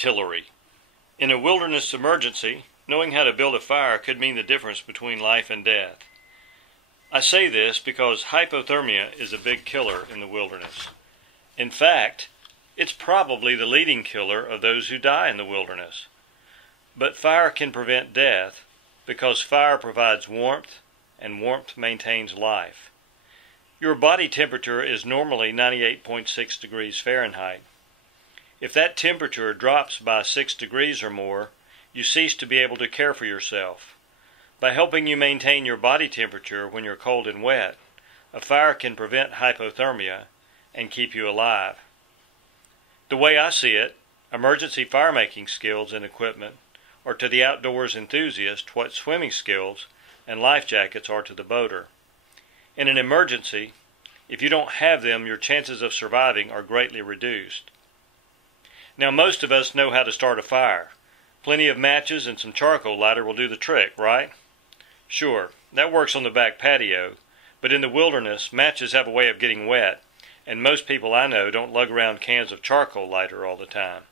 tillery. In a wilderness emergency, knowing how to build a fire could mean the difference between life and death. I say this because hypothermia is a big killer in the wilderness. In fact, it's probably the leading killer of those who die in the wilderness. But fire can prevent death because fire provides warmth, and warmth maintains life. Your body temperature is normally 98.6 degrees Fahrenheit. If that temperature drops by 6 degrees or more, you cease to be able to care for yourself. By helping you maintain your body temperature when you're cold and wet, a fire can prevent hypothermia and keep you alive. The way I see it, emergency fire-making skills and equipment are to the outdoors enthusiast what swimming skills and life jackets are to the boater. In an emergency, if you don't have them, your chances of surviving are greatly reduced. Now, most of us know how to start a fire. Plenty of matches and some charcoal lighter will do the trick, right? Sure, that works on the back patio, but in the wilderness, matches have a way of getting wet, and most people I know don't lug around cans of charcoal lighter all the time.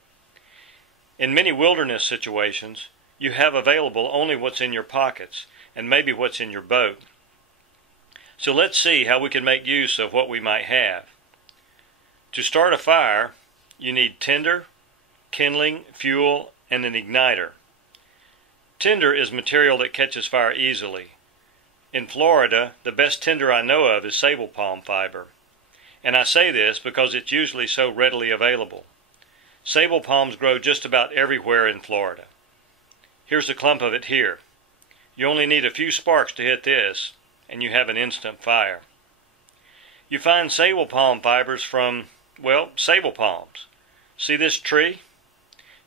In many wilderness situations, you have available only what's in your pockets, and maybe what's in your boat. So let's see how we can make use of what we might have. To start a fire, you need tinder, kindling, fuel, and an igniter. Tinder is material that catches fire easily. In Florida, the best tinder I know of is sable palm fiber. And I say this because it's usually so readily available. Sable palms grow just about everywhere in Florida. Here's a clump of it here. You only need a few sparks to hit this, and you have an instant fire. You find sable palm fibers from, well, sable palms. See this tree?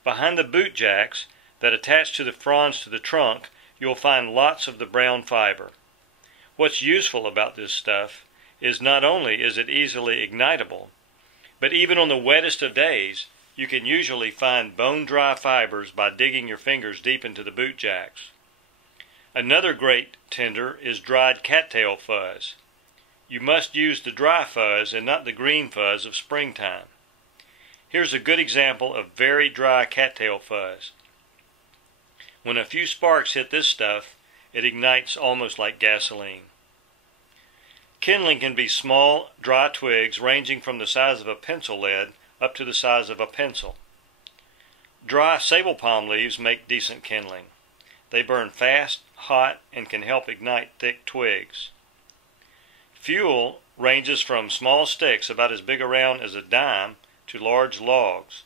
Behind the boot jacks that attach to the fronds to the trunk, you'll find lots of the brown fiber. What's useful about this stuff is not only is it easily ignitable, but even on the wettest of days, you can usually find bone-dry fibers by digging your fingers deep into the boot jacks. Another great tinder is dried cattail fuzz. You must use the dry fuzz and not the green fuzz of springtime. Here's a good example of very dry cattail fuzz. When a few sparks hit this stuff, it ignites almost like gasoline. Kindling can be small, dry twigs ranging from the size of a pencil lead up to the size of a pencil. Dry sable palm leaves make decent kindling. They burn fast, hot, and can help ignite thick twigs. Fuel ranges from small sticks about as big around as a dime to large logs.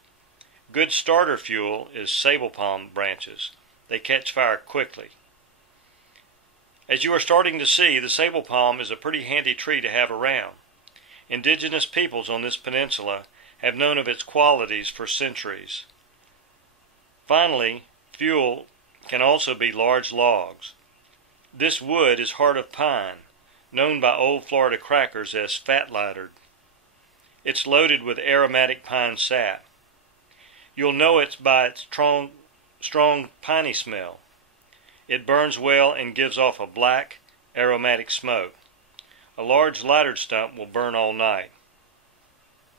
Good starter fuel is sable palm branches. They catch fire quickly. As you are starting to see, the sable palm is a pretty handy tree to have around. Indigenous peoples on this peninsula have known of its qualities for centuries. Finally, fuel can also be large logs. This wood is heart of pine, known by old Florida crackers as fat lightered. It's loaded with aromatic pine sap. You'll know it by its strong piney smell. It burns well and gives off a black, aromatic smoke. A large lightered stump will burn all night.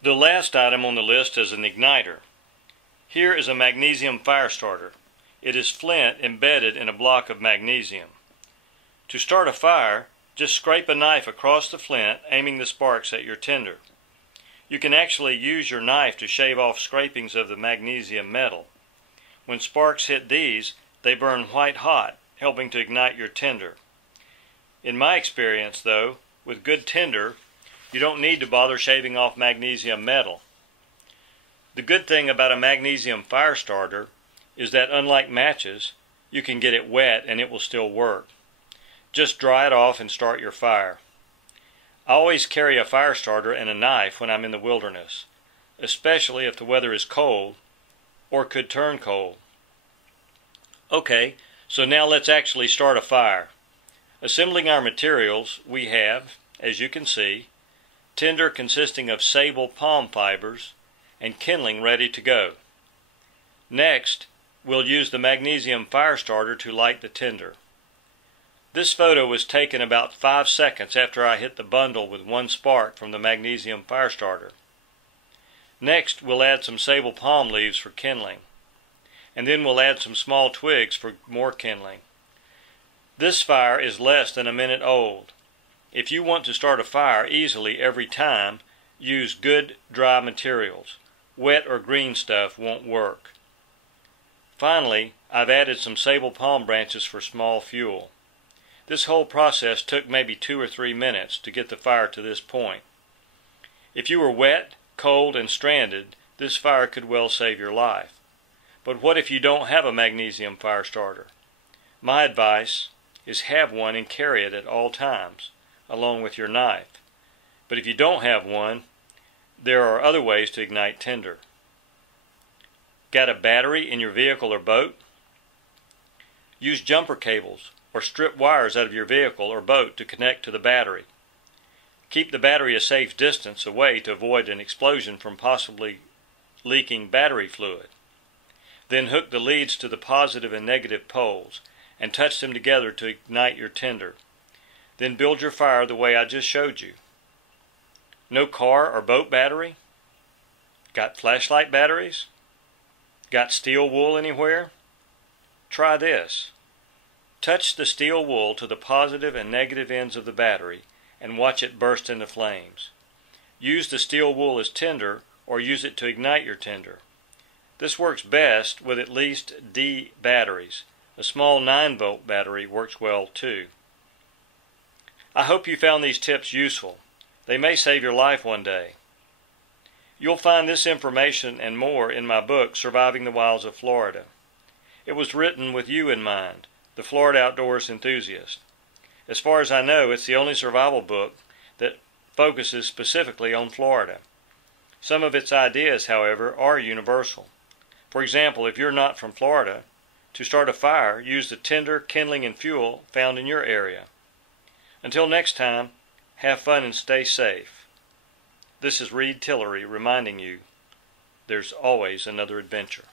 The last item on the list is an igniter. Here is a magnesium fire starter. It is flint embedded in a block of magnesium. To start a fire, just scrape a knife across the flint, aiming the sparks at your tinder. You can actually use your knife to shave off scrapings of the magnesium metal. When sparks hit these, they burn white hot, helping to ignite your tinder. In my experience, though, with good tinder, you don't need to bother shaving off magnesium metal. The good thing about a magnesium fire starter is that, unlike matches, you can get it wet and it will still work. Just dry it off and start your fire. I always carry a fire starter and a knife when I'm in the wilderness, especially if the weather is cold or could turn cold. Okay, so now let's actually start a fire. Assembling our materials, we have, as you can see, tinder consisting of sable palm fibers and kindling ready to go. Next, we'll use the magnesium fire starter to light the tinder. This photo was taken about 5 seconds after I hit the bundle with one spark from the magnesium fire starter. Next, we'll add some sable palm leaves for kindling. and then we'll add some small twigs for more kindling. This fire is less than a minute old. If you want to start a fire easily every time, use good dry materials. Wet or green stuff won't work. Finally, I've added some sable palm branches for small fuel. This whole process took maybe 2 or 3 minutes to get the fire to this point. If you were wet, cold, and stranded, this fire could well save your life. But what if you don't have a magnesium fire starter? My advice is have one and carry it at all times, along with your knife. But if you don't have one, there are other ways to ignite tinder. Got a battery in your vehicle or boat? Use jumper cables or strip wires out of your vehicle or boat to connect to the battery. Keep the battery a safe distance away to avoid an explosion from possibly leaking battery fluid. Then hook the leads to the positive and negative poles and touch them together to ignite your tinder. Then build your fire the way I just showed you. No car or boat battery? Got flashlight batteries? Got steel wool anywhere? Try this. Touch the steel wool to the positive and negative ends of the battery and watch it burst into flames. Use the steel wool as tinder or use it to ignite your tinder. This works best with at least D batteries. A small 9-volt battery works well too. I hope you found these tips useful. They may save your life one day. You'll find this information and more in my book, Surviving the Wilds of Florida. It was written with you in mind, the Florida outdoors enthusiast. As far as I know, it's the only survival book that focuses specifically on Florida. Some of its ideas, however, are universal. For example, if you're not from Florida, to start a fire, use the tinder, kindling, and fuel found in your area. Until next time, have fun and stay safe. This is Reed Tillery reminding you there's always another adventure.